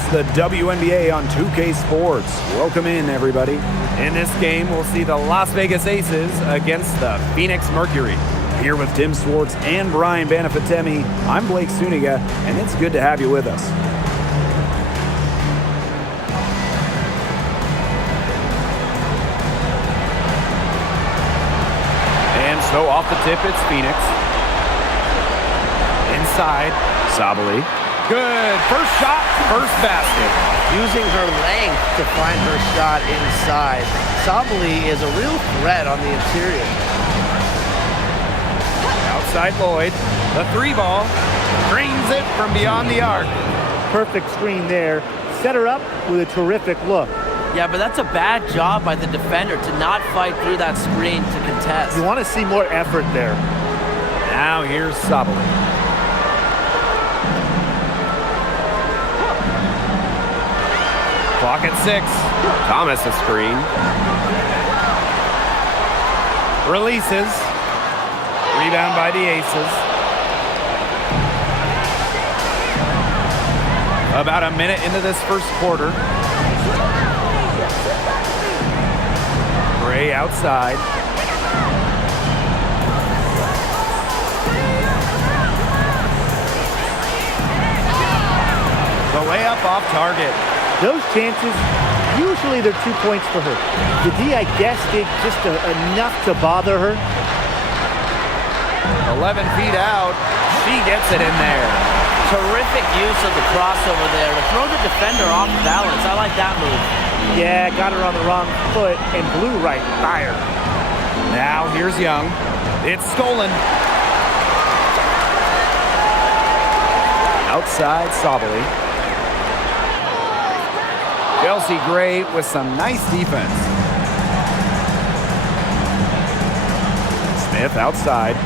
It's the WNBA on 2K Sports. Welcome in, everybody. In this game, we'll see the Las Vegas Aces against the Phoenix Mercury. Here with Tim Swartz and Brian Banafitemi, I'm Blake Suniga, and it's good to have you with us. And so off the tip, it's Phoenix. Inside, Sabali. Good. First shot, first basket. Using her length to find her shot inside. Sabali is a real threat on the interior. Outside Lloyd. The three ball. Drains it from beyond the arc. Perfect screen there. Set her up with a terrific look. Yeah, but that's a bad job by the defender to not fight through that screen to contest. You want to see more effort there. Now here's Sabali. Clock at 6. Thomas a screen. Releases. Rebound by the Aces. About a minute into this first quarter. Gray outside. The layup off target. Those chances, usually they're 2 points for her. The D, I guess, did just enough to bother her. 11 feet out. She gets it in there. Terrific use of the crossover there to throw the defender off balance. I like that move. Yeah, got her on the wrong foot and blew right by her. Now here's Young. It's stolen. Outside Sabali. Chelsea Gray with some nice defense. Smith outside.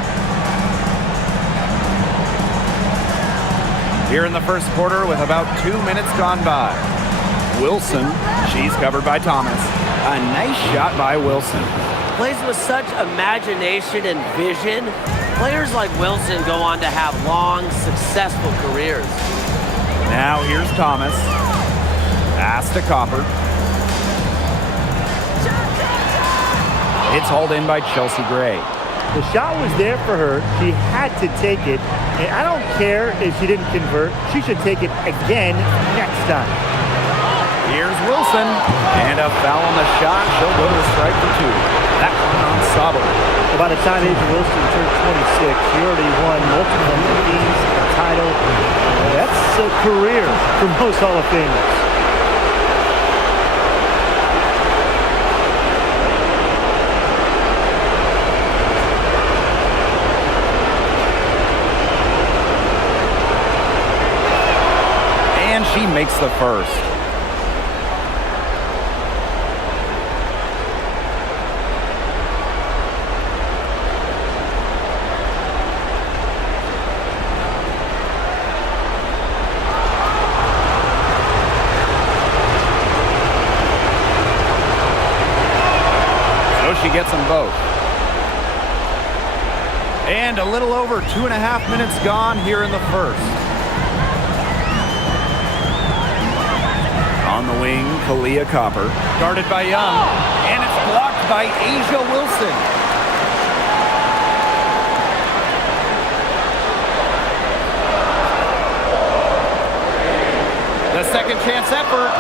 Here in the first quarter with about 2 minutes gone by. Wilson, she's covered by Thomas. A nice shot by Wilson. Plays with such imagination and vision. Players like Wilson go on to have long, successful careers. Now here's Thomas. Pass to Copper. It's hauled in by Chelsea Gray. The shot was there for her. She had to take it. And I don't care if she didn't convert. She should take it again next time. Here's Wilson. And a foul on the shot. She'll go to the strike for 2. That one on Sabali. By the time A'ja Wilson turned 26, she already won multiple games, a title. That's a career for most Hall of Famers. She makes the first. So she gets them both. And a little over 2.5 minutes gone here in the first. On the wing, Kalia Copper. Guarded by Young. And it's blocked by A'ja Wilson. The second chance effort.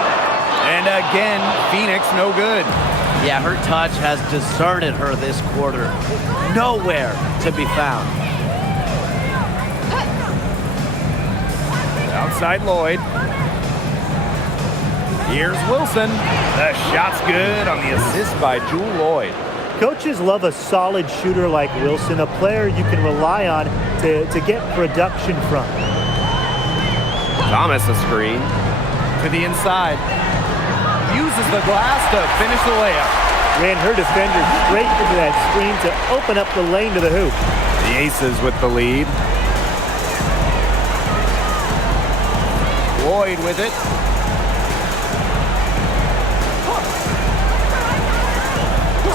And again, Phoenix no good. Yeah, her touch has deserted her this quarter. Nowhere to be found. Outside Lloyd. Here's Wilson. The shot's good on the assist by Jewel Lloyd. Coaches love a solid shooter like Wilson, a player you can rely on to get production from. Thomas a screen. To the inside. Uses the glass to finish the layup. Ran her defender straight into that screen to open up the lane to the hoop. The Aces with the lead. Lloyd with it.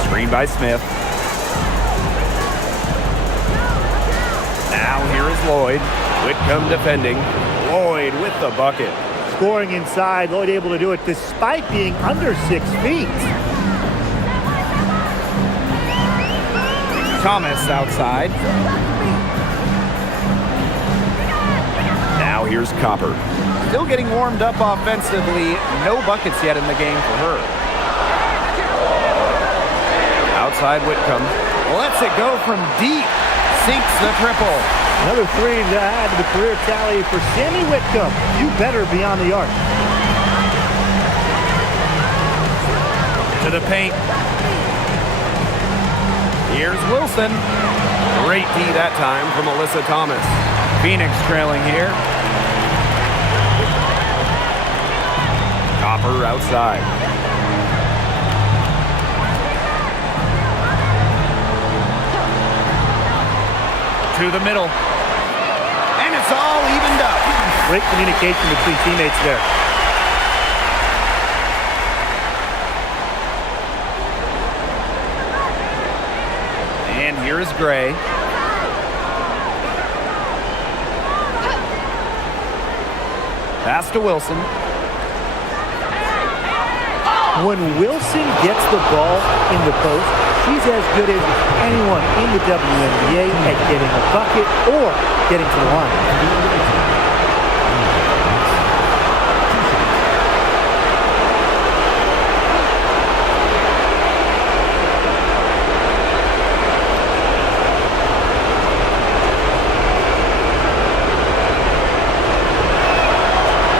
Screen by Smith. Now here is Lloyd. Whitcomb defending. Lloyd with the bucket. scoring inside. Lloyd able to do it despite being under 6 feet. Thomas outside. Now here's Copper. Still getting warmed up offensively. No buckets yet in the game for her. Outside Whitcomb. Lets it go from deep. Sinks the triple. Another 3 to add to the career tally for Sammy Whitcomb. You better be on the arc. To the paint. Here's Wilson. Great D that time from Alyssa Thomas. Phoenix trailing here. Copper outside. To the middle. And it's all evened up. Great communication between teammates there. And here is Gray. Pass to Wilson. When Wilson gets the ball in the post, she's as good as anyone in the WNBA at getting a bucket or getting to the line.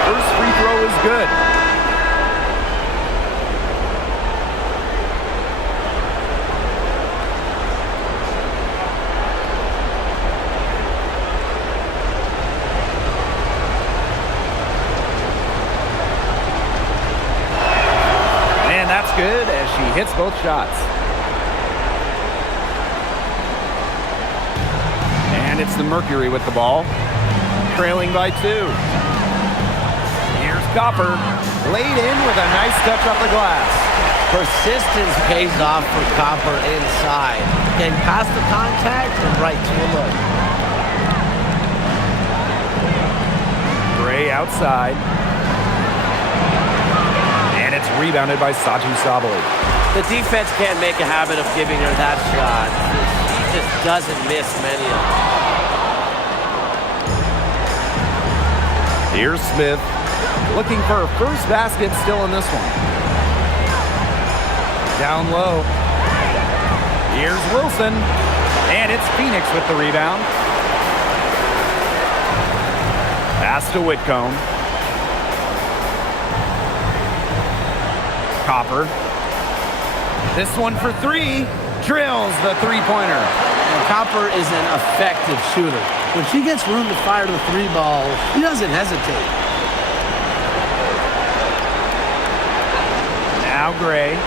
First free throw is good. Good as she hits both shots. And it's the Mercury with the ball, trailing by 2. Here's Copper, laid in with a nice touch off the glass. Persistence pays off for Copper inside. Getting past the contact and right to a look. Gray outside. And it's rebounded by Saju Sabali. The defense can't make a habit of giving her that shot. She just doesn't miss many of them. Here's Smith, looking for her first basket still in this one. Down low. Here's Wilson, and it's Phoenix with the rebound. Pass to Whitcomb. Copper. This one for 3. Drills the three-pointer. And Copper is an effective shooter. When she gets room to fire the 3 ball, she doesn't hesitate. Now Gray.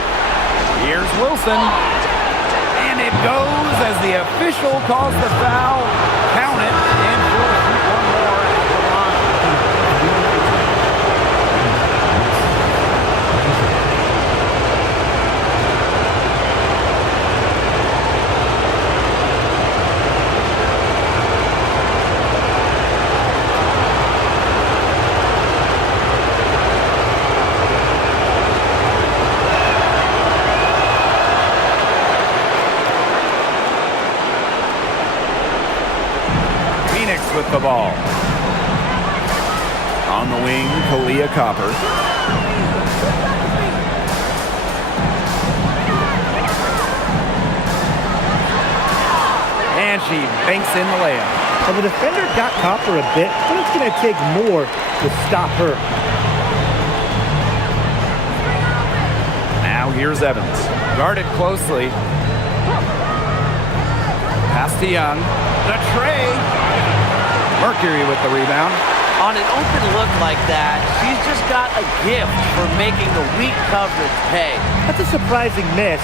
Here's Wilson. And it goes as the official calls the foul. Count it. And she'll shoot one more at the line. With the ball. On the wing, Kalia Copper. And she banks in the layup. Well, the defender got Copper a bit, but it's going to take more to stop her. Now here's Evans. Guarded closely. Pass to Young. The tray. Mercury with the rebound. On an open look like that, she's just got a gift for making the weak coverage pay. That's a surprising miss.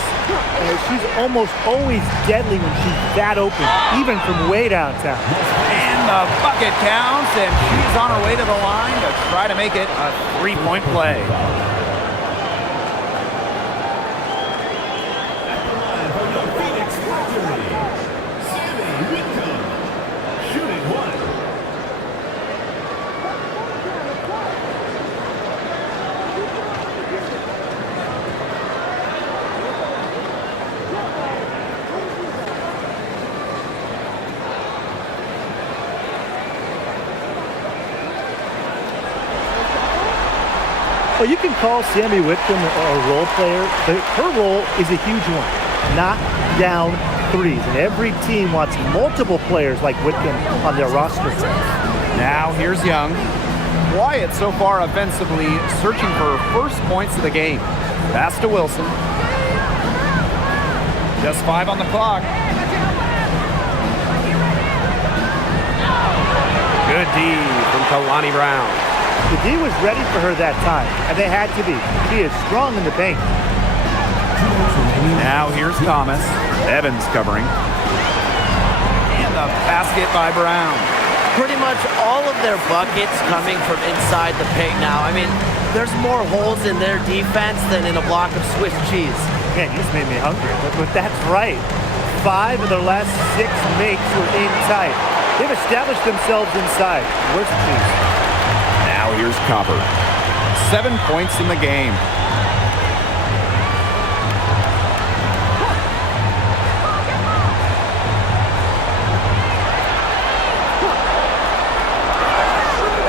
She's almost always deadly when she's that open, even from way downtown. And the bucket counts, and she's on her way to the line to try to make it a 3-point play. Well, you can call Sammy Whitcomb a role player, but her role is a huge one. Knock down threes. And every team wants multiple players like Whitcomb on their roster. Now here's Young. Quiet so far offensively, searching for her first points of the game. Pass to Wilson. Just 5 on the clock. Good D from Kalani Brown. The D was ready for her that time, and they had to be. She is strong in the paint. Now here's Thomas. Evans covering. And the basket by Brown. Pretty much all of their buckets coming from inside the paint now. I mean, there's more holes in their defense than in a block of Swiss cheese. Man, you just made me hungry. But that's right. 5 of their last 6 makes were in tight. They've established themselves inside. Where's the cheese? Now here's Copper. 7 points in the game.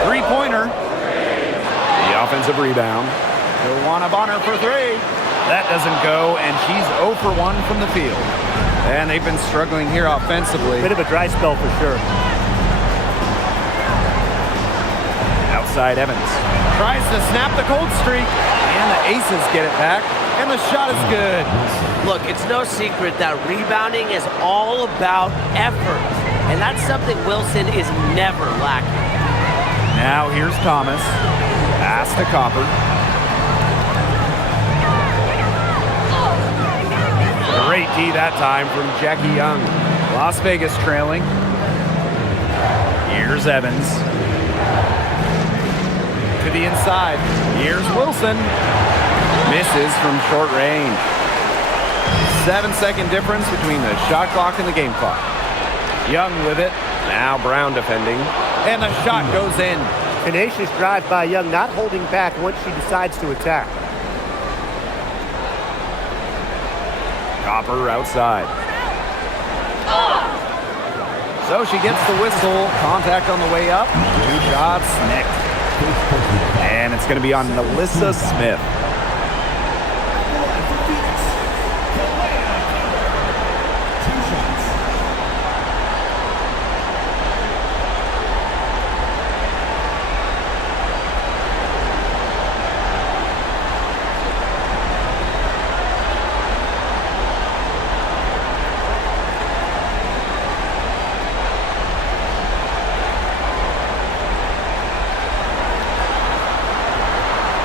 Three-pointer. The offensive rebound. Joanna Bonner for 3. That doesn't go, and she's 0 for 1 from the field. And they've been struggling here offensively. Bit of a dry spell for sure. Outside Evans. Tries to snap the cold streak. And the Aces get it back. And the shot is good. Look, it's no secret that rebounding is all about effort. And that's something Wilson is never lacking. Now here's Thomas. Pass to Copper. Great D that time from Jackie Young. Las Vegas trailing. Here's Evans. To the inside. Here's Wilson. Misses from short range. 7-second difference between the shot clock and the game clock. Young with it. Now Brown defending. And the shot goes in. Tenacious drive by Young, not holding back once she decides to attack. Copper outside. So she gets the whistle. Contact on the way up. 2 shots next. And it's going to be on Melissa Smith.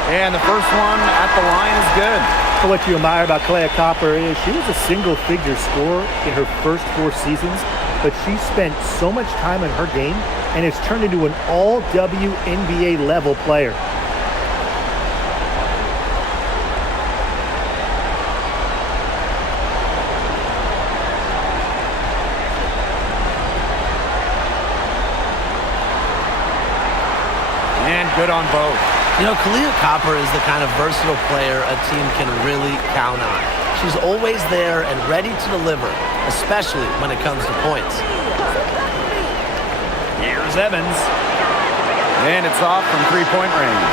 And the first one at the line is good. So what you admire about Clea Copper is she was a single-figure scorer in her first 4 seasons, but she spent so much time in her game and has turned into an all-WNBA level player. And good on both. You know, Khalil Copper is the kind of versatile player a team can really count on. She's always there and ready to deliver, especially when it comes to points. Here's Evans. And it's off from 3-point range.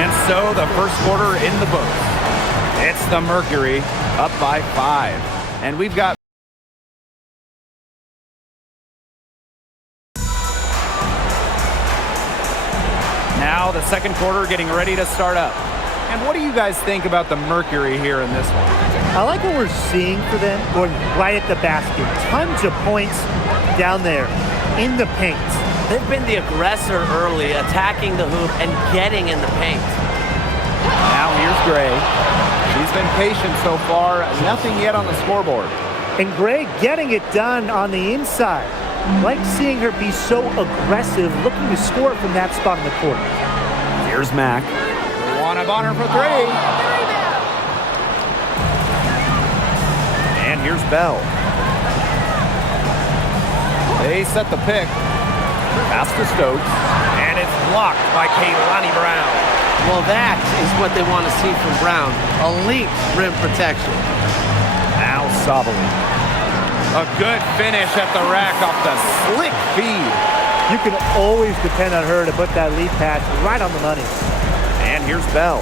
And so the first quarter in the books. It's the Mercury up by 5. And we've got now the second quarter getting ready to start up. And what do you guys think about the Mercury here in this one? I like what we're seeing for them going right at the basket. Tons of points down there in the paint. They've been the aggressor early, attacking the hoop and getting in the paint. Now here's Gray. She's been patient so far. Nothing yet on the scoreboard. And Gray getting it done on the inside. Like seeing her be so aggressive, looking to score from that spot in the court. Here's Mack. Joanna Bonner for 3. And here's Bell. They set the pick. Pass to Stokes. And it's blocked by Kalani Brown. Well, that is what they want to see from Brown. A Lynx rim protection. Now Sabali. A good finish at the rack off the slick feed. You can always depend on her to put that lead pass right on the money. And here's Bell.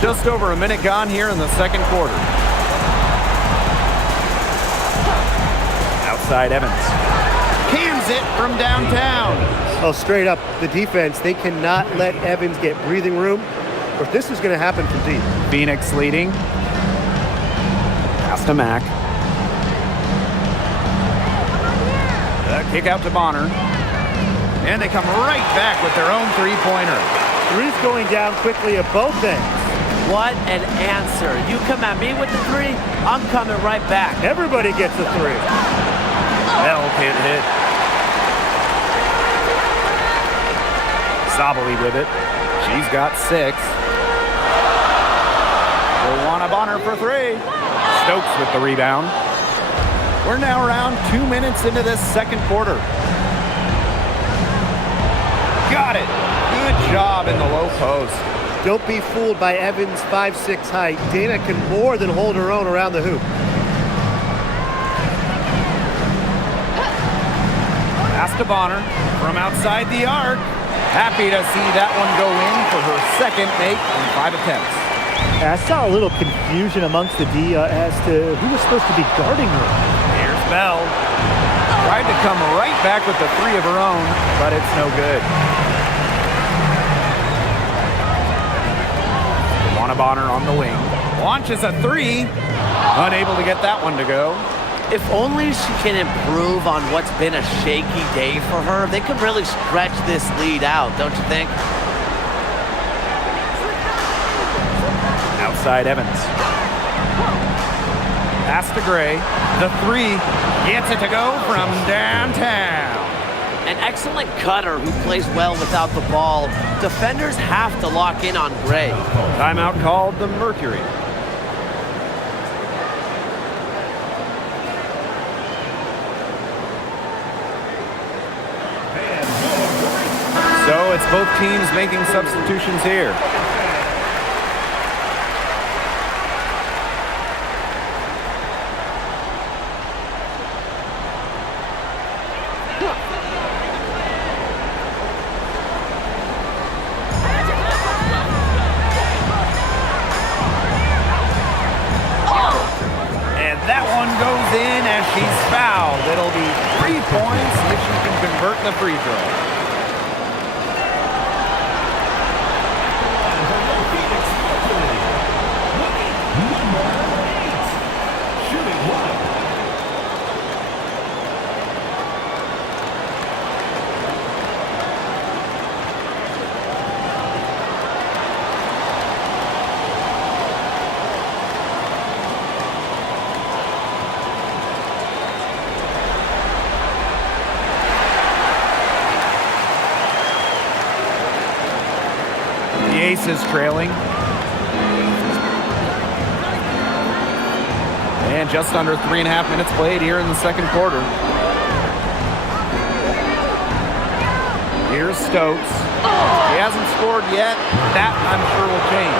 Just over a minute gone here in the second quarter. Outside Evans. Cans it from downtown. Oh, straight up, the defense, they cannot let Evans get breathing room, or this is going to happen from deep. Phoenix leading. Pass to Mack. The kick out to Bonner. And they come right back with their own three-pointer. Three's going down quickly at both ends. What an answer. You come at me with the three, I'm coming right back. Everybody gets a three. Bell can't hit. Sabali with it. She's got 6. Luana Bonner for 3. Stokes with the rebound. We're now around 2 minutes into this second quarter. Got it. Good job in the low post. Don't be fooled by Evans' 5'6" height. Dana can more than hold her own around the hoop. Pass to Bonner from outside the arc. Happy to see that one go in for her second make in 5 attempts. I saw a little confusion amongst the D as to who was supposed to be guarding her. Here's Bell. Tried to come right back with the 3 of her own, but it's no good. Luana Bonner on the wing. Launches a 3. Unable to get that one to go. If only she can improve on what's been a shaky day for her, they could really stretch this lead out, don't you think? Outside Evans. Pass to Gray. The 3 gets it to go from downtown. An excellent cutter who plays well without the ball. Defenders have to lock in on Gray. Timeout called the Mercury. So it's both teams making substitutions here. And that one goes in as she's fouled. It'll be 3 points if she can convert the free throw. ACES trailing. And just under 3.5 minutes played here in the second quarter. Here's Stokes. He hasn't scored yet. That, I'm sure, will change.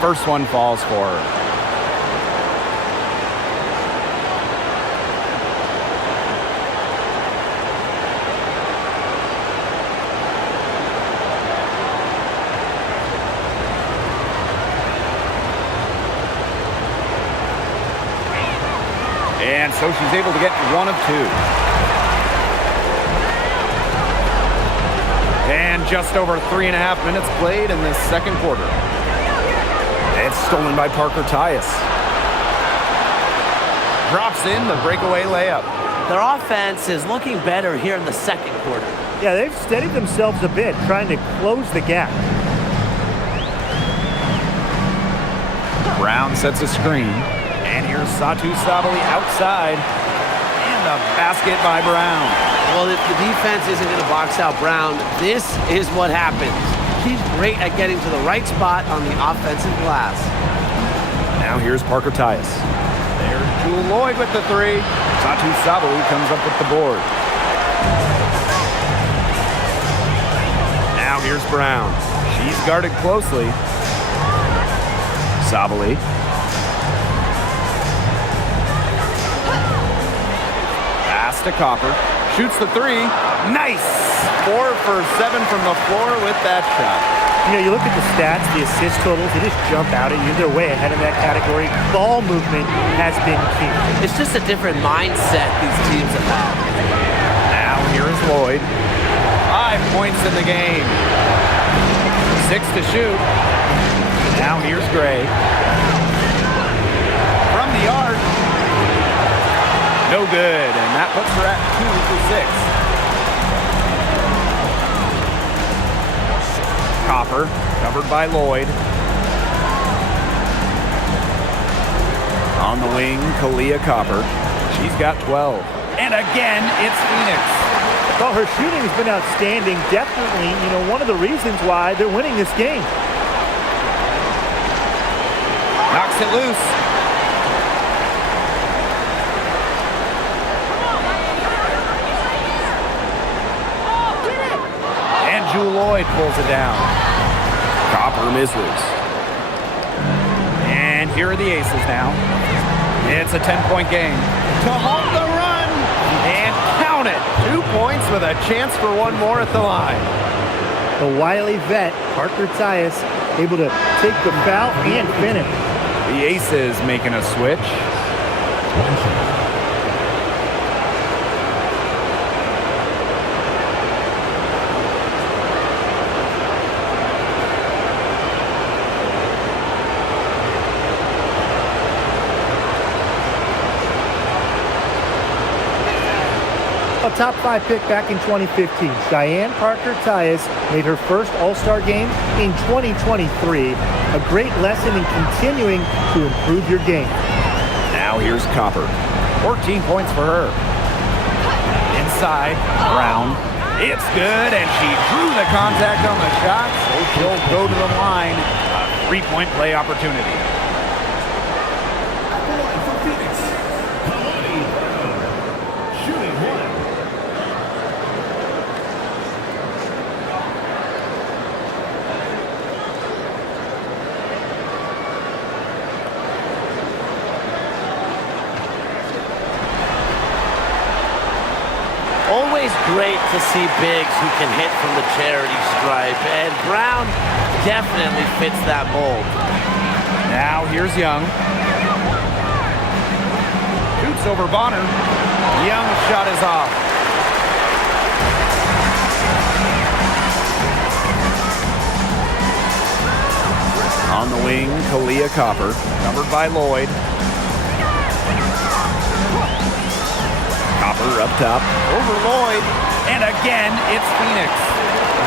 First one falls for her. And so she's able to get 1 of 2. And just over 3.5 minutes played in this second quarter. It's stolen by Parker Tyus. Drops in the breakaway layup. Their offense is looking better here in the second quarter. Yeah, they've steadied themselves a bit, trying to close the gap. Brown sets a screen. And here's Satu Sabali outside. And a basket by Brown. Well, if the defense isn't going to box out Brown, this is what happens. She's great at getting to the right spot on the offensive glass. Now here's Parker Tyus. There's Jewel Lloyd with the three. Satu Sabali comes up with the board. Now here's Brown. She's guarded closely. Sabali. Pass to Copper. Shoots the three. Nice! 4 for 7 from the floor with that shot. You know, you look at the stats, the assist totals, they just jump out at you. They're way ahead in that category. Ball movement has been key. It's just a different mindset these teams have had. Now here is Lloyd. 5 points in the game. 6 to shoot. Now here's Gray. From the arc. No good, and that puts her at 2 for 6. Copper, covered by Lloyd. On the wing, Kalia Copper. She's got 12. And again, it's Phoenix. Well, her shooting has been outstanding. Definitely, you know, one of the reasons why they're winning this game. Knocks it loose. And Jewel Lloyd pulls it down. Copper misses. And here are the Aces now. It's a 10-point game. To halt the run. And count it. 2 points with a chance for one more at the line. The wily vet, Parker Tyus, able to take the foul and finish. The Aces making a switch. A top 5 pick back in 2015, Cheyenne Parker Tyus made her first All-Star game in 2023. A great lesson in continuing to improve your game. Now here's Copper. 14 points for her. Inside, Brown. It's good, and she drew the contact on the shot, so she'll go to the line. A 3-point play opportunity. Always great to see bigs who can hit from the charity stripe, and Brown definitely fits that mold. Now here's Young. Shoots over Bonner. Young's shot is off. On the wing, Kalia Copper, covered by Lloyd. Copper up top, over Lloyd, and again, it's Phoenix.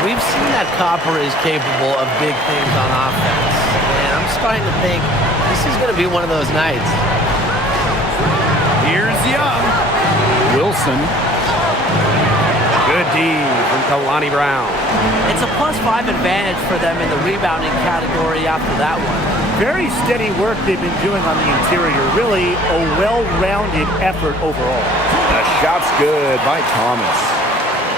We've seen that Copper is capable of big things on offense, and I'm starting to think this is going to be one of those nights. Here's Young. Wilson. Good D from Kalani Brown. It's a +5 advantage for them in the rebounding category after that one. Very steady work they've been doing on the interior. Really a well-rounded effort overall. The shot's good by Thomas.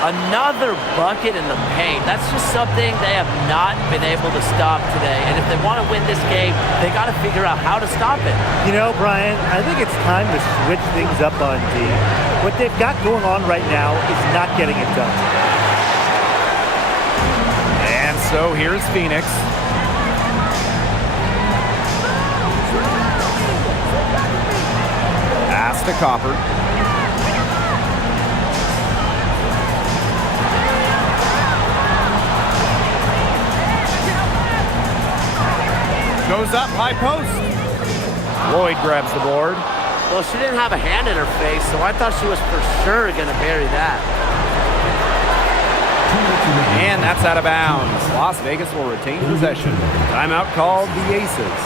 Another bucket in the paint. That's just something they have not been able to stop today. And if they want to win this game, they got to figure out how to stop it. You know, Brian, I think it's time to switch things up on D. What they've got going on right now is not getting it done. And so here's Phoenix. Pass to Copper. Goes up, high post. Lloyd grabs the board. Well, she didn't have a hand in her face, so I thought she was for sure going to bury that. And that's out of bounds. Las Vegas will retain possession. Timeout called the Aces.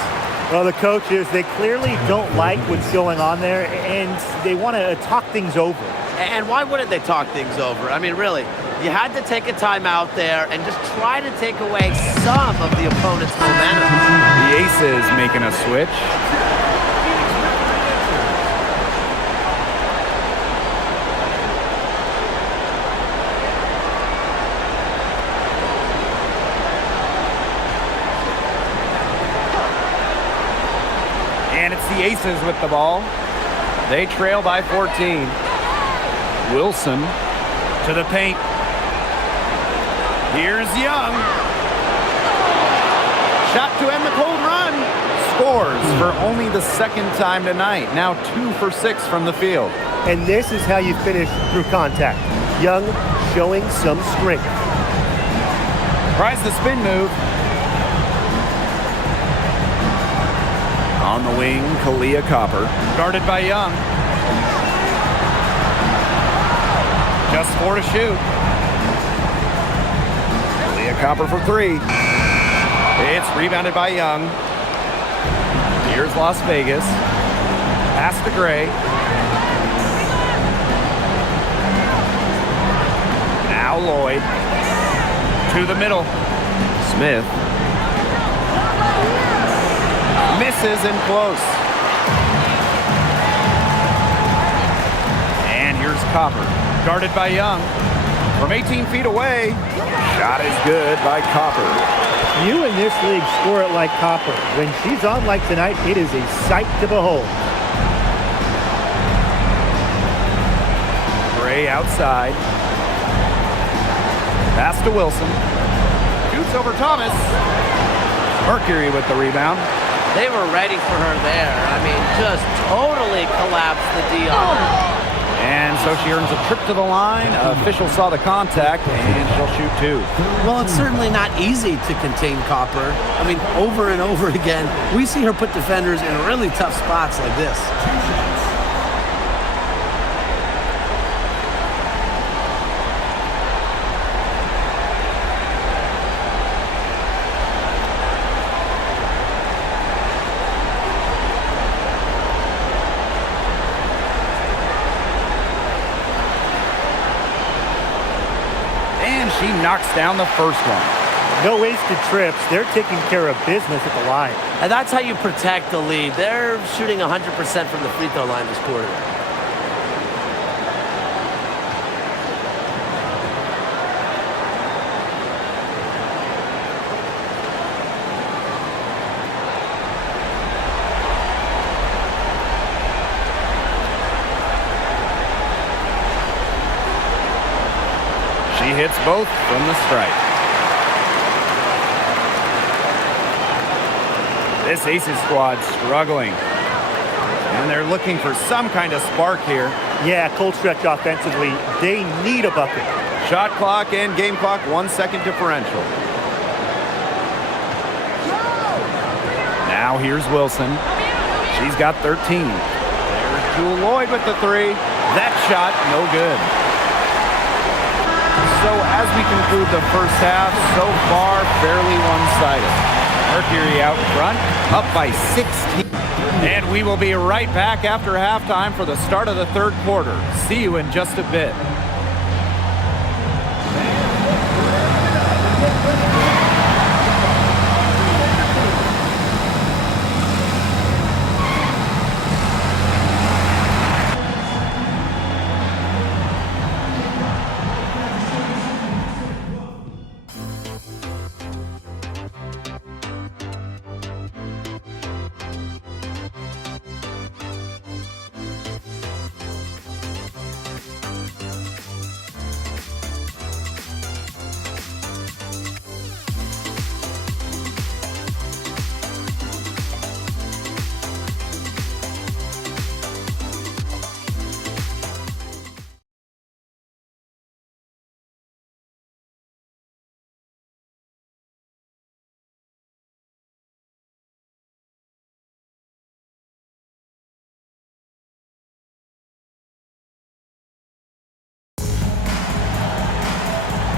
Well, the coaches, they clearly don't like what's going on there, and they want to talk things over. And why wouldn't they talk things over? I mean, really, you had to take a timeout there and just try to take away some of the opponent's momentum. The Aces making a switch. Aces with the ball. They trail by 14. Wilson to the paint. Here's Young. Shot to end the cold run. Scores for only the second time tonight. Now 2 for 6 from the field. And this is how you finish through contact. Young showing some strength. Tries the spin move. On the wing, Kalia Copper. Guarded by Young. Just 4 to shoot. Kalia Copper for 3. It's rebounded by Young. Here's Las Vegas. Pass to Gray. Now Lloyd. To the middle. Smith. Misses in close. And here's Copper. Guarded by Young. From 18 feet away. Shot is good by Copper. You in this league score it like Copper. When she's on like tonight, it is a sight to behold. Gray outside. Pass to Wilson. Shoots over Thomas. Mercury with the rebound. They were ready for her there. I mean, just totally collapsed the D on her. And so she earns a trip to the line. Official saw the contact, and she'll shoot 2. Well, it's certainly not easy to contain Copper. I mean, over and over again, we see her put defenders in really tough spots like this. She knocks down the first one. No wasted trips. They're taking care of business at the line. And that's how you protect the lead. They're shooting 100% from the free throw line this quarter. She hits both from the stripe. This Aces squad struggling. And they're looking for some kind of spark here. Yeah, cold stretch offensively. They need a bucket. Shot clock and game clock, 1 second differential. Now here's Wilson. She's got 13. There's Jewel Lloyd with the 3. That shot, no good. So as we conclude the first half, so far fairly one-sided. Mercury out front, up by 16. And we will be right back after halftime for the start of the third quarter. See you in just a bit.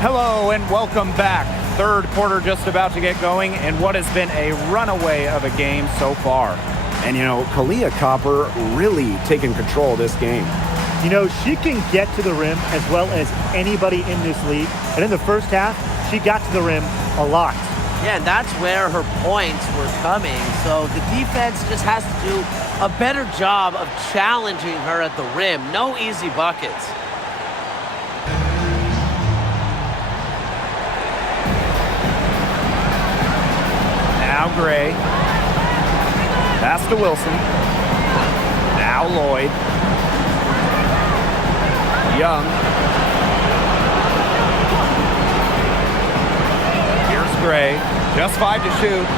Hello and welcome back. Third quarter just about to get going in what has been a runaway of a game so far. And you know, Kalia Copper really taking control of this game. You know, she can get to the rim as well as anybody in this league. And in the first half, she got to the rim a lot. Yeah, and that's where her points were coming. So the defense just has to do a better job of challenging her at the rim. No easy buckets. Now Gray. Pass to Wilson. Now Lloyd. Young. Here's Gray. Just 5 to shoot.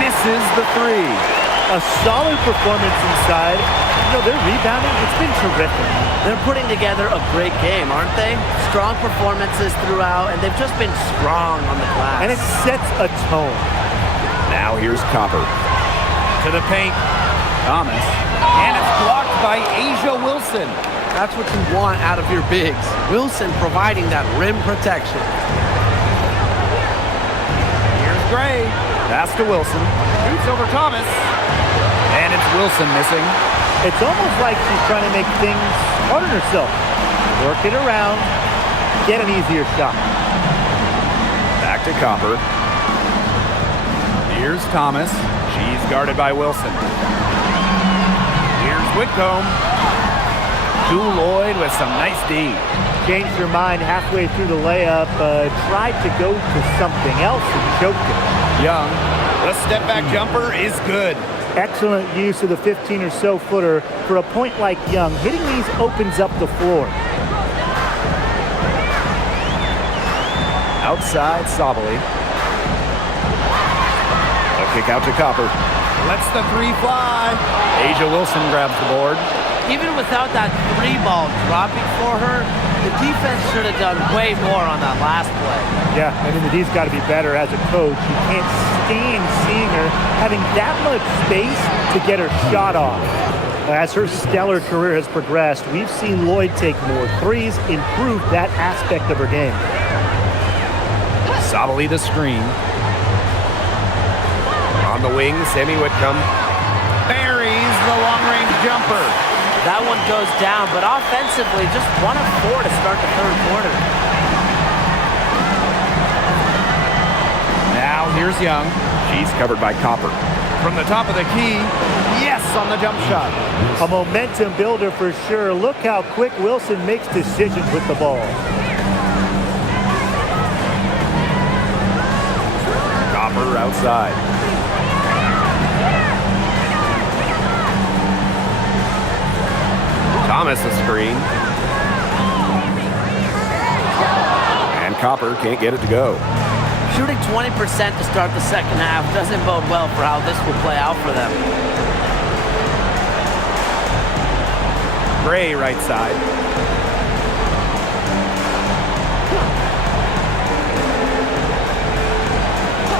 Misses the 3. A solid performance inside. You know, their rebounding, it's been terrific. They're putting together a great game, aren't they? Strong performances throughout, and they've just been strong on the glass. And it sets a tone. Now here's Copper. To the paint. Thomas. And it's blocked by Asia Wilson. That's what you want out of your bigs. Wilson providing that rim protection. Here's Gray. Pass to Wilson. Shoots over Thomas. And it's Wilson missing. It's almost like she's trying to make things hard on herself. Work it around. Get an easier shot. Back to Copper. Here's Thomas. She's guarded by Wilson. Here's Whitcomb. To Lloyd with some nice D. Changed her mind halfway through the layup. Tried to go to something else and choked it. Young. The step back jumper is good. Excellent use of the 15 or so footer. For a point like Young, hitting these opens up the floor. Outside, Sabali. A kick out to Copper. Lets the 3 fly. Asia Wilson grabs the board. Even without that 3 ball dropping for her, the defense should have done way more on that last play. Yeah, I mean, the D's got to be better as a coach. You can't stand seeing her having that much space to get her shot off. As her stellar career has progressed, we've seen Lloyd take more threes, improve that aspect of her game. Sabali the screen. On the wing, Sammy Whitcomb buries the long-range jumper. That one goes down, but offensively, just 1 of 4 to start the third quarter. Now here's Young. She's covered by Copper. From the top of the key, yes on the jump shot. A momentum builder for sure. Look how quick Wilson makes decisions with the ball. Copper outside. Thomas a screen. And Copper can't get it to go. Shooting 20% to start the second half doesn't bode well for how this will play out for them. Gray right side.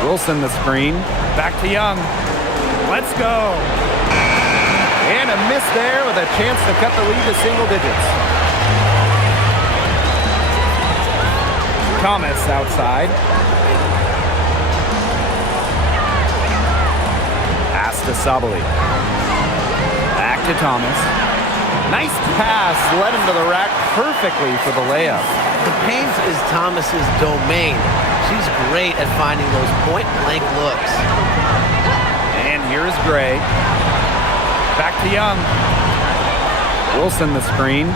Wilson the screen. Back to Young. Let's go. And a miss there with a chance to cut the lead to single digits. Thomas outside. Pass to Sabali. Back to Thomas. Nice pass, led him to the rack perfectly for the layup. The paint is Thomas's domain. She's great at finding those point-blank looks. And here's Gray. Back to Young. Wilson the screen.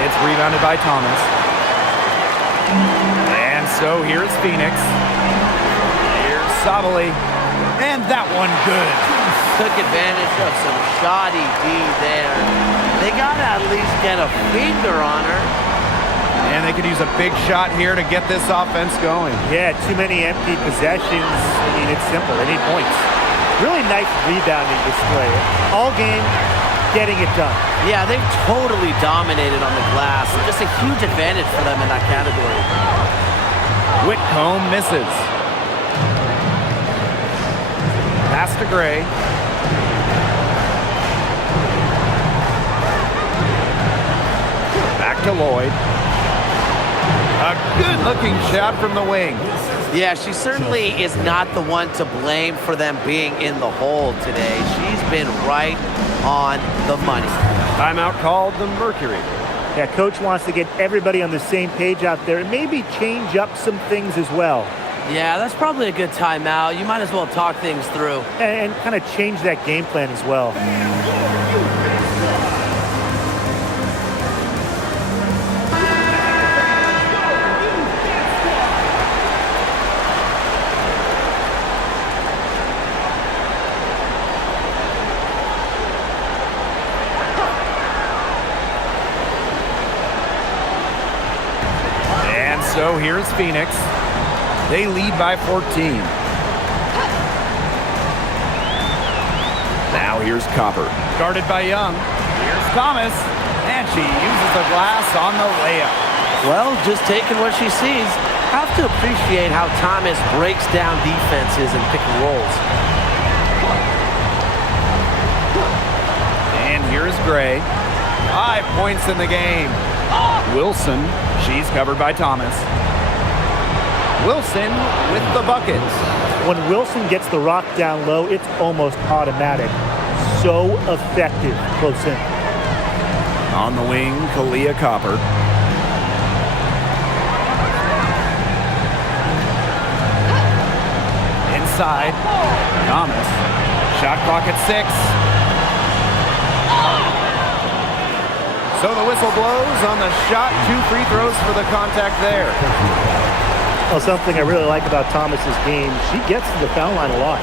It's rebounded by Thomas. And so here's Phoenix. Here's Sabali. And that one good. Took advantage of some shoddy D there. They got to at least get a finger on her. And they could use a big shot here to get this offense going. Yeah, too many empty possessions. I mean, it's simple. They need points. Really nice rebounding display. All game, getting it done. Yeah, they've totally dominated on the glass. Just a huge advantage for them in that category. Whitcomb misses. Pass to Gray. Back to Lloyd. A good-looking shot from the wing. Yeah, she certainly is not the one to blame for them being in the hole today. She's been right on the money. Timeout called the Mercury. Yeah, coach wants to get everybody on the same page out there and maybe change up some things as well. Yeah, that's probably a good timeout. You might as well talk things through. And kind of change that game plan as well. So here's Phoenix. They lead by 14. Now here's Copper. Guarded by Young. Here's Thomas. And she uses the glass on the layup. Well, just taking what she sees. Have to appreciate how Thomas breaks down defenses and pick and rolls. And here's Gray. 5 points in the game. Wilson, she's covered by Thomas. Wilson with the buckets. When Wilson gets the rock down low, it's almost automatic. So effective close in. On the wing, Kalia Copper. Inside, Thomas. Shot clock at 6. So the whistle blows on the shot. 2 free throws for the contact there. Well, something I really like about Thomas's game, she gets to the foul line a lot.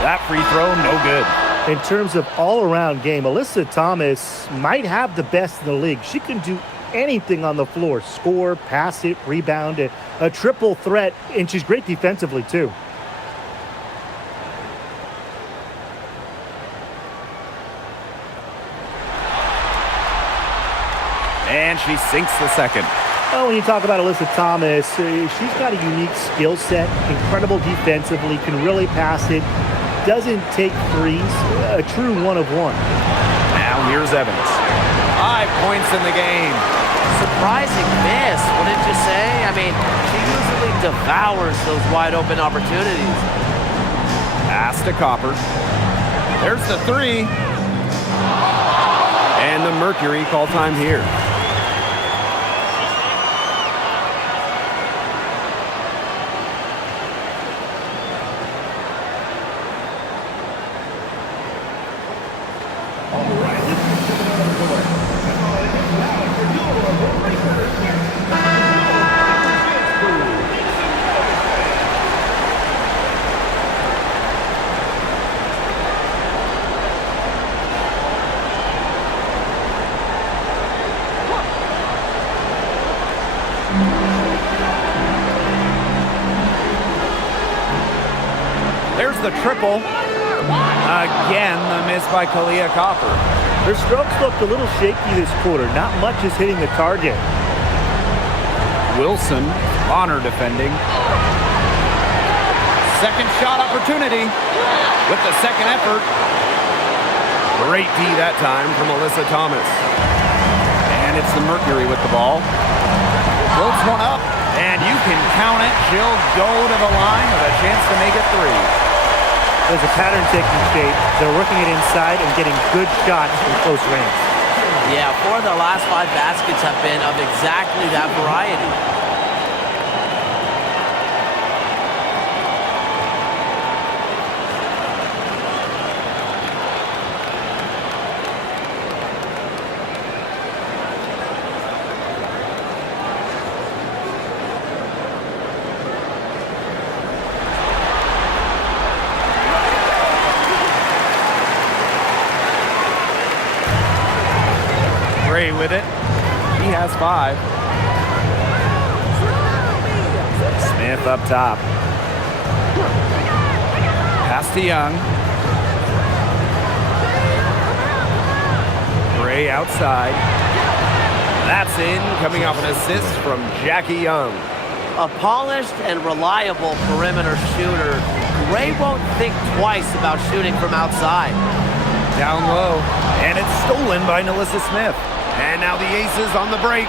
That free throw, no good. In terms of all-around game, Alyssa Thomas might have the best in the league. She can do anything on the floor. Score, pass it, rebound it. A triple threat, and she's great defensively, too. And she sinks the second. Well, when you talk about Alyssa Thomas, she's got a unique skill set, incredible defensively, can really pass it, doesn't take threes, a true one-of-one. Now here's Evans. 5 points in the game. Surprising miss, wouldn't you say? I mean, she usually devours those wide-open opportunities. Pass to Copper. There's the 3. And the Mercury call time here. There's the triple. Again, the miss by Kalia Copper. Her strokes looked a little shaky this quarter. Not much is hitting the target. Wilson, on her defending. Second shot opportunity with the second effort. Great D that time from Alyssa Thomas. And it's the Mercury with the ball. Floats one up, and you can count it. She'll go to the line with a chance to make it 3. There's a pattern taking shape. They're working it inside and getting good shots from close range. Yeah, 4 of the last 5 baskets have been of exactly that variety. With it. He has 5. Smith up top. Pass to Young. Gray outside. That's in, coming off an assist from Jackie Young. A polished and reliable perimeter shooter. Gray won't think twice about shooting from outside. Down low, and it's stolen by Nalissa Smith. And now the Aces on the break.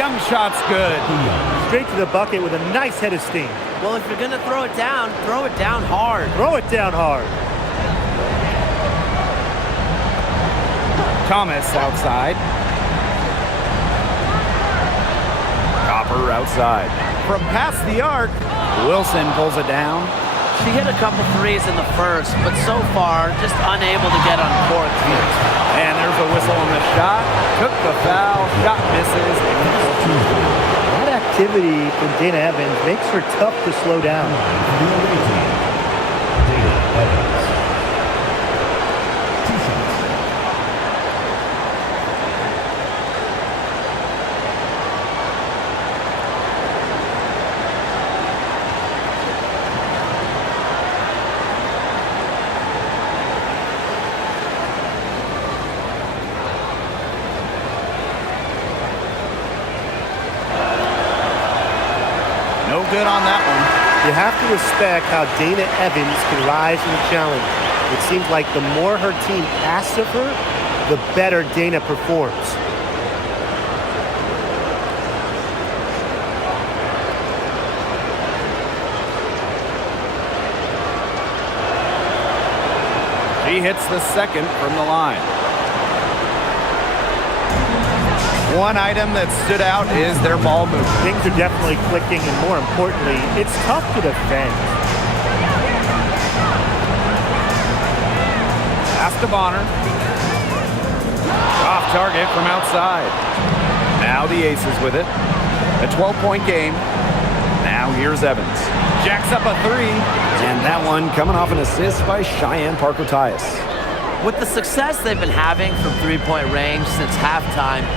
Young shot's good. Straight to the bucket with a nice head of steam. Well, if you're going to throw it down hard. Throw it down hard. Thomas outside. Copper outside. From past the arc, Wilson pulls it down. She hit a couple threes in the first, but so far just unable to get uncorked here. And there's a whistle on the shot. Took the foul. Shot misses. That activity from Dana Evans makes her tough to slow down. No good on that one. You have to respect how Dana Evans can rise in the challenge. It seems like the more her team asks of her, the better Dana performs. She hits the second from the line. One item that stood out is their ball movement. Things are definitely clicking, and more importantly, it's tough to defend. Pass to Bonner. Off target from outside. Now the Aces with it. A 12-point game. Now here's Evans. Jacks up a three. And that one coming off an assist by Cheyenne Parker-Tyus. With the success they've been having from three-point range since halftime,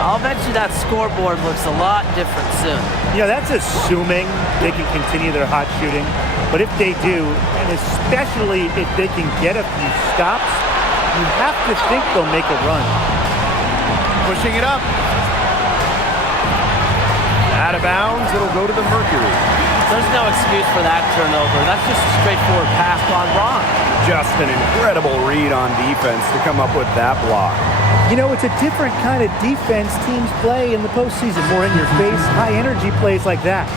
I'll bet you that scoreboard looks a lot different soon. You know, that's assuming they can continue their hot shooting. But if they do, and especially if they can get a few stops, you have to think they'll make a run. Pushing it up. Out of bounds, it'll go to the Mercury. There's no excuse for that turnover. That's just a straightforward pass gone wrong. Just an incredible read on defense to come up with that block. You know, it's a different kind of defense teams play in the postseason. More in your face, high energy plays like that.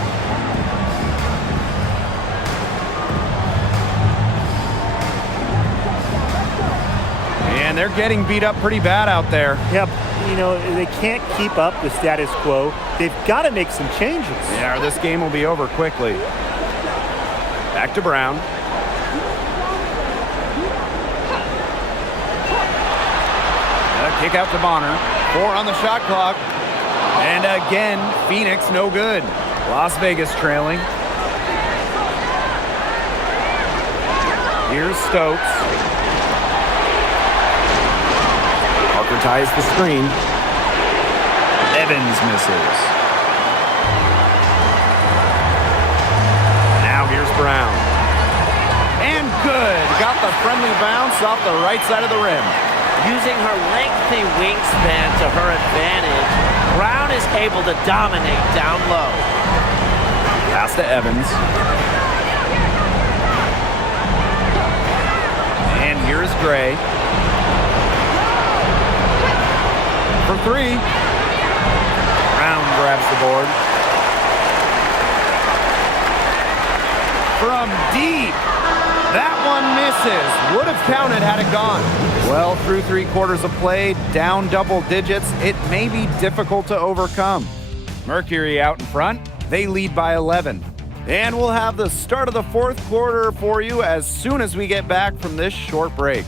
And they're getting beat up pretty bad out there. Yep. You know, they can't keep up the status quo. They've got to make some changes. Yeah, or this game will be over quickly. Back to Brown. Kick out to Bonner. 4 on the shot clock. And again, Phoenix no good. Las Vegas trailing. Here's Stokes. Parker ties the screen. Evans misses. Now here's Brown. And good. Got the friendly bounce off the right side of the rim. Using her lengthy wingspan to her advantage, Brown is able to dominate down low. Pass to Evans. And here's Gray. For 3. Brown grabs the board. From deep. That one misses. Would have counted had it gone. Well, through 3 quarters of play, down double digits, it may be difficult to overcome. Mercury out in front. They lead by 11. And we'll have the start of the 4th quarter for you as soon as we get back from this short break.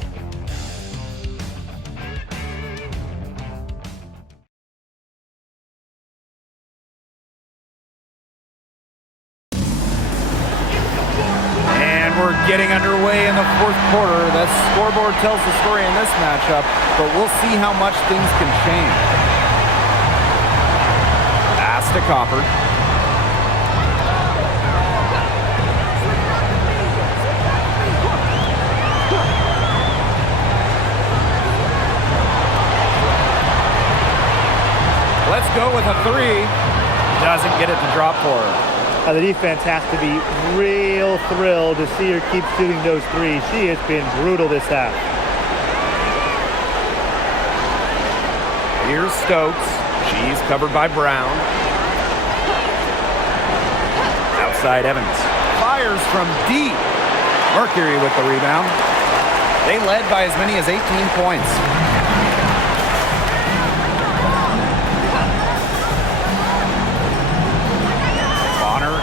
We're getting underway in the 4th quarter. The scoreboard tells the story in this matchup, but we'll see how much things can change. Pass to Copper. Let's go with a 3. Doesn't get it to drop for her. The defense has to be real thrilled to see her keep shooting those threes. She has been brutal this half. Here's Stokes. She's covered by Brown. Outside Evans. Fires from deep. Mercury with the rebound. They led by as many as 18 points.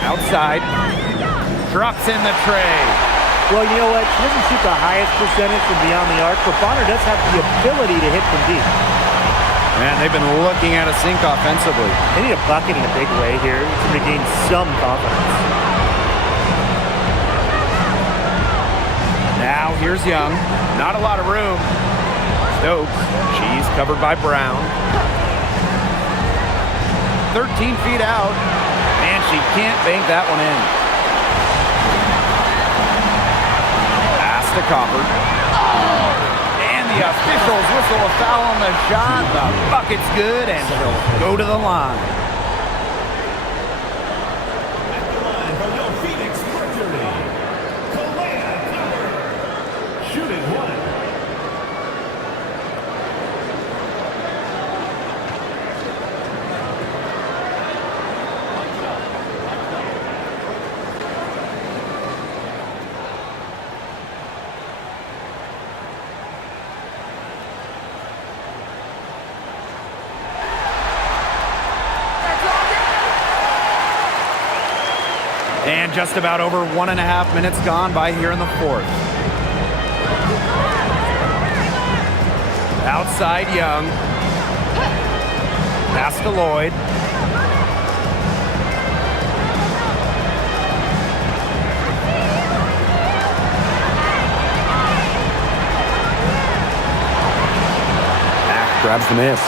Outside, drops in the tray. Well, you know what? She doesn't shoot the highest percentage from beyond the arc, but Bonner does have the ability to hit from deep. Man, they've been looking at a sink offensively. They need a bucket in a big way here to regain some confidence. Now here's Young. Not a lot of room. Stokes. She's covered by Brown. 13 feet out. And she can't bank that one in. Pass to Copper. And the officials whistle a foul on the shot. The bucket's good, and she'll go to the line. From the Phoenix Mercury, shooting one. And just about over 1.5 minutes gone by here in the fourth. Outside Young. Pass to Lloyd. Mack grabs the miss.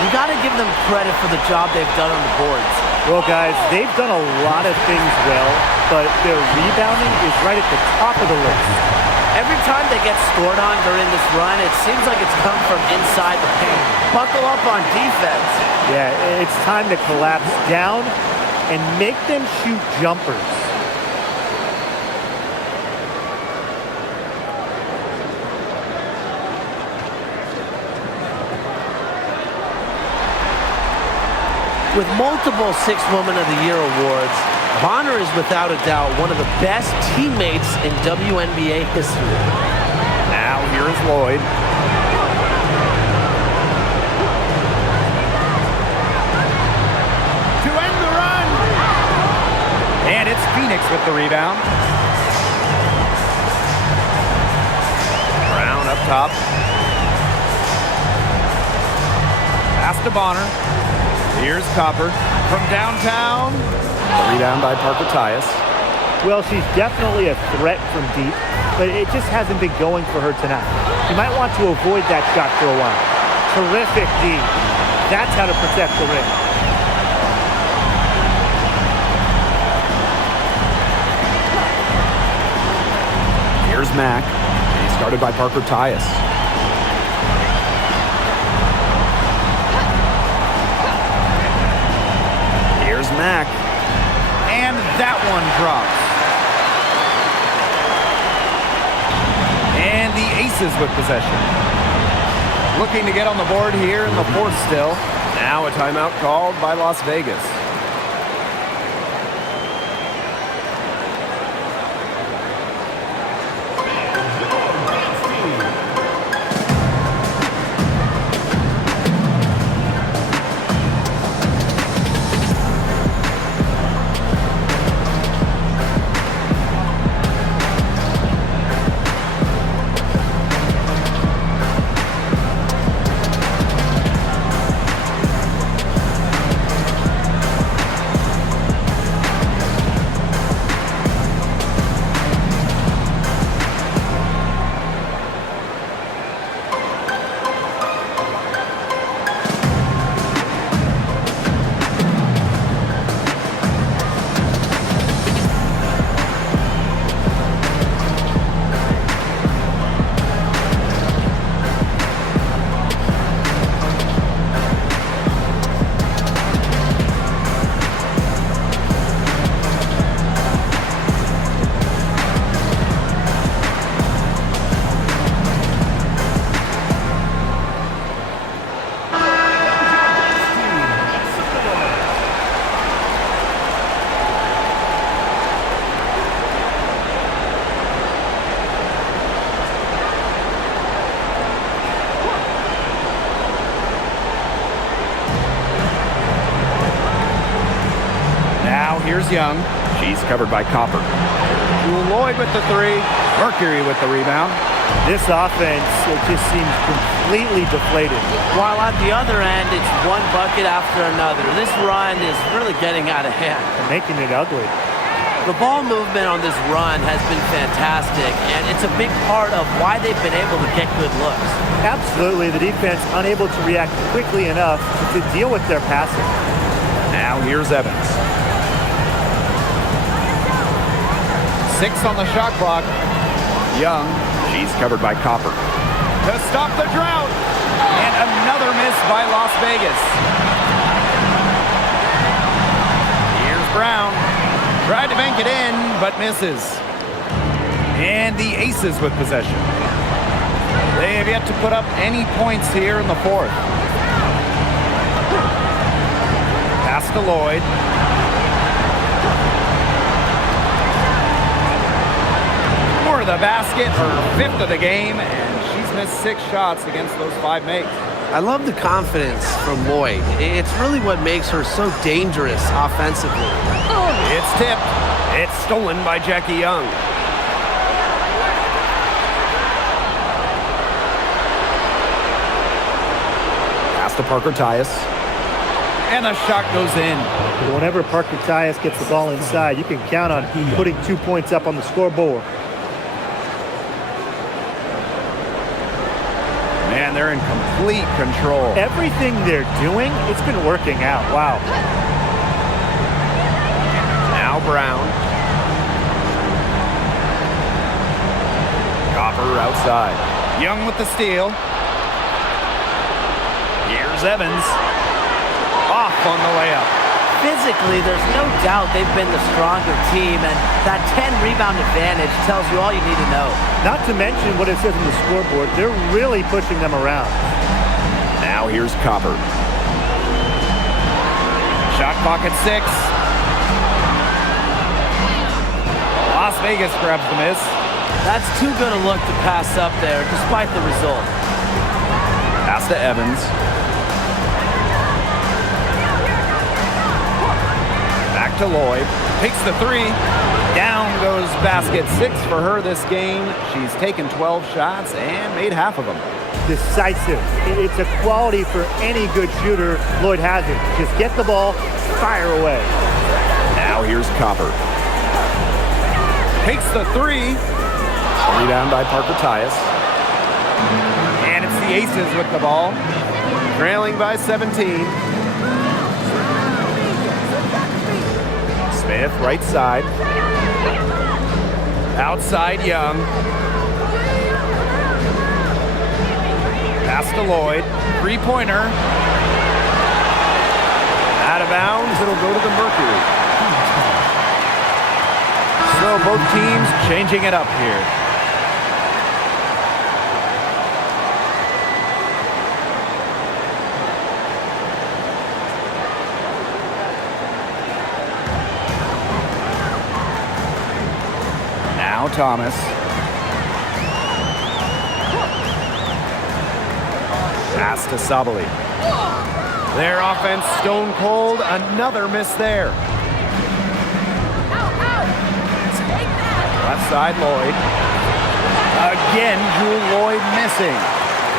You got to give them credit for the job they've done on the boards. Well, guys, they've done a lot of things well, but their rebounding is right at the top of the list. Every time they get scored on during this run, it seems like it's come from inside the paint. Buckle up on defense. Yeah, it's time to collapse down and make them shoot jumpers. With multiple Six Woman of the Year awards, Bonner is without a doubt one of the best teammates in WNBA history. Now here is Lloyd. To end the run. And it's Phoenix with the rebound. Brown up top. Pass to Bonner. Here's Copper from downtown. A rebound by Parker Tyus. Well, she's definitely a threat from deep, but it just hasn't been going for her tonight. You might want to avoid that shot for a while. Terrific D. That's how to protect the rim. Here's Mack. He's guarded by Parker Tyus. Here's Mack. And that one drops. And the Aces with possession. Looking to get on the board here in the fourth still. Now a timeout called by Las Vegas. Here's Young. She's covered by Copper. Jewel Lloyd with the three. Mercury with the rebound. This offense, it just seems completely deflated. While at the other end, it's one bucket after another. This run is really getting out of hand. And making it ugly. The ball movement on this run has been fantastic, and it's a big part of why they've been able to get good looks. Absolutely, the defense unable to react quickly enough to deal with their passing. Now here's Evans. 6 on the shot clock. Young, she's covered by Copper. To stop the drought. And another miss by Las Vegas. Here's Brown. Tried to bank it in, but misses. And the Aces with possession. They have yet to put up any points here in the fourth. Pass to Lloyd. For the basket, her 5th of the game, and she's missed 6 shots against those 5 makes. I love the confidence from Lloyd. It's really what makes her so dangerous offensively. It's tipped. It's stolen by Jackie Young. Pass to Parker Tyus. And the shot goes in. Whenever Parker Tyus gets the ball inside, you can count on putting 2 points up on the scoreboard. Man, they're in complete control. Everything they're doing, it's been working out. Wow. Now Brown. Copper outside. Young with the steal. Here's Evans. Off on the layup. Physically, there's no doubt they've been the stronger team, and that 10-rebound advantage tells you all you need to know. Not to mention what it says on the scoreboard, they're really pushing them around. Now here's Copper. Shot clock at 6. Las Vegas grabs the miss. That's too good a look to pass up there, despite the result. Pass to Evans. Back to Lloyd. Takes the 3. Down goes basket. 6 for her this game. She's taken 12 shots and made half of them. Decisive. It's a quality for any good shooter. Lloyd has it. Just get the ball, fire away. Now here's Copper. Takes the 3. Rebound by Parker Tyus. And it's the Aces with the ball. Trailing by 17. Smith, right side. Outside, Young. Pass to Lloyd. 3-pointer. Out of bounds. It'll go to the Mercury. So both teams changing it up here. Now Thomas. Pass to Sabali. Their offense stone cold. Another miss there. Left side, Lloyd. Again, Jewel Lloyd missing.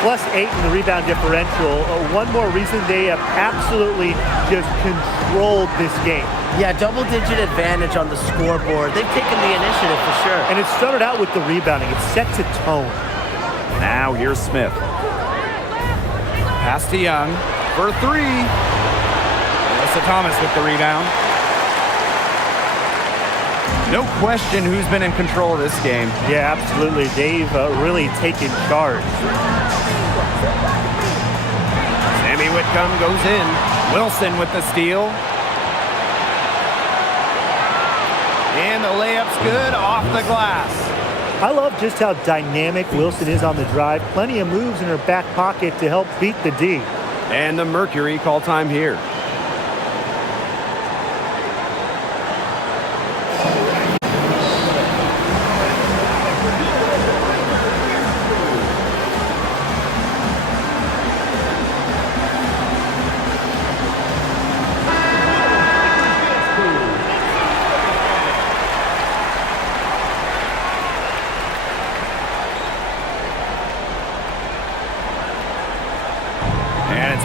+8 in the rebound differential. One more reason they have absolutely just controlled this game. Yeah, double-digit advantage on the scoreboard. They've taken the initiative for sure. And it started out with the rebounding. It sets a tone. Now here's Smith. Pass to Young for 3. Melissa Thomas with the rebound. No question who's been in control of this game. Yeah, absolutely. They've really taken charge. Sammy Whitcomb goes in. Wilson with the steal. And the layup's good off the glass. I love just how dynamic Wilson is on the drive. Plenty of moves in her back pocket to help beat the D. And the Mercury call time here.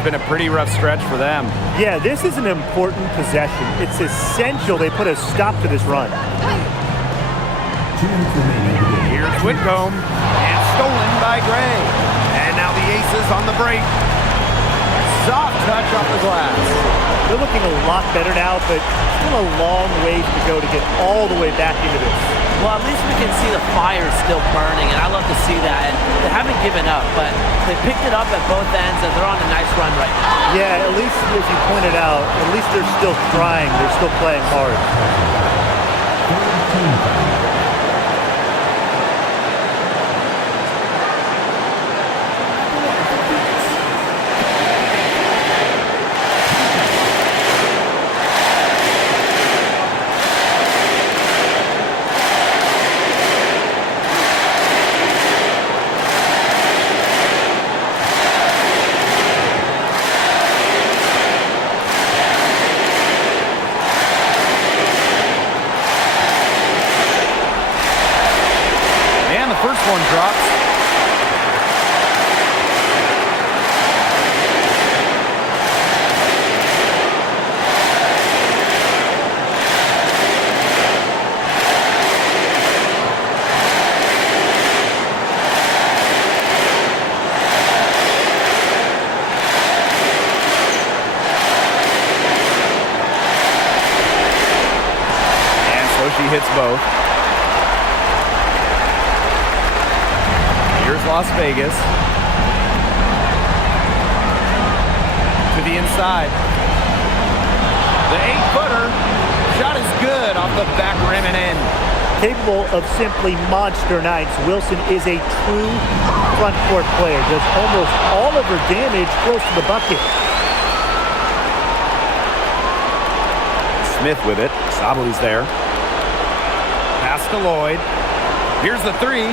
been a pretty rough stretch for them. Yeah, this is an important possession. It's essential they put a stop to this run. 2 minutes remaining in the game. Here's Whitcomb, and stolen by Gray. And now the Aces on the break. Soft touch off the glass. They're looking a lot better now, but still a long ways to go to get all the way back into this. Well, at least we can see the fire still burning, and I love to see that. And they haven't given up, but they picked it up at both ends, and they're on a nice run right now. Yeah, at least, as you pointed out, at least they're still trying. They're still playing hard. Team foul. First one drops. And so she hits both. Here's Las Vegas. To the inside. The 8-footer. Shot is good off the back rim and in. Capable of simply monster nights, Wilson is a true front court player. Does almost all of her damage close to the bucket. Smith with it. Sabali's there. Pass to Lloyd. Here's the 3.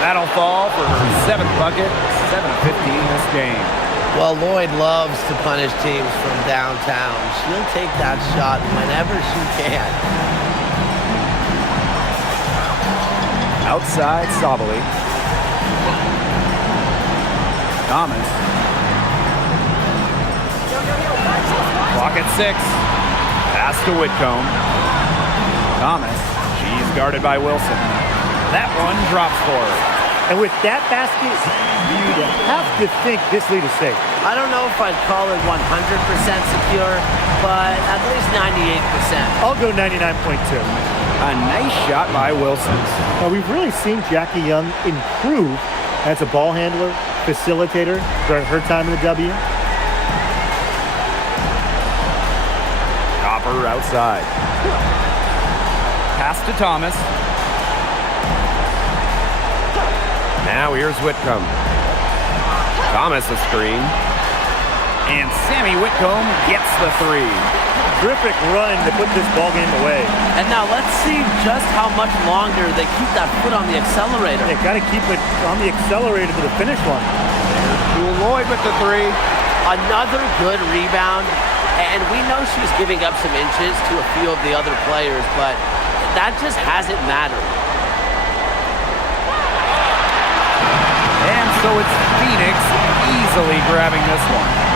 That'll fall for her 7th bucket, 7 of 15 this game. Well, Lloyd loves to punish teams from downtown. She'll take that shot whenever she can. Outside, Sabali. Thomas. Clock at 6. Pass to Whitcomb. Thomas. She's guarded by Wilson. That one drops for her. And with that basket, you'd have to think this lead is safe. I don't know if I'd call it 100% secure, but at least 98%. I'll go 99.2. A nice shot by Wilson. Now, we've really seen Jackie Young improve as a ball handler, facilitator during her time in the W. Copper outside. Pass to Thomas. Now here's Whitcomb. Thomas a screen. And Sammy Whitcomb gets the 3. Terrific run to put this ball game away. And now let's see just how much longer they keep that foot on the accelerator. They got to keep it on the accelerator to the finish line. Lloyd with the 3. Another good rebound. And we know she's giving up some inches to a few of the other players, but that just hasn't mattered. And so it's Phoenix easily grabbing this one.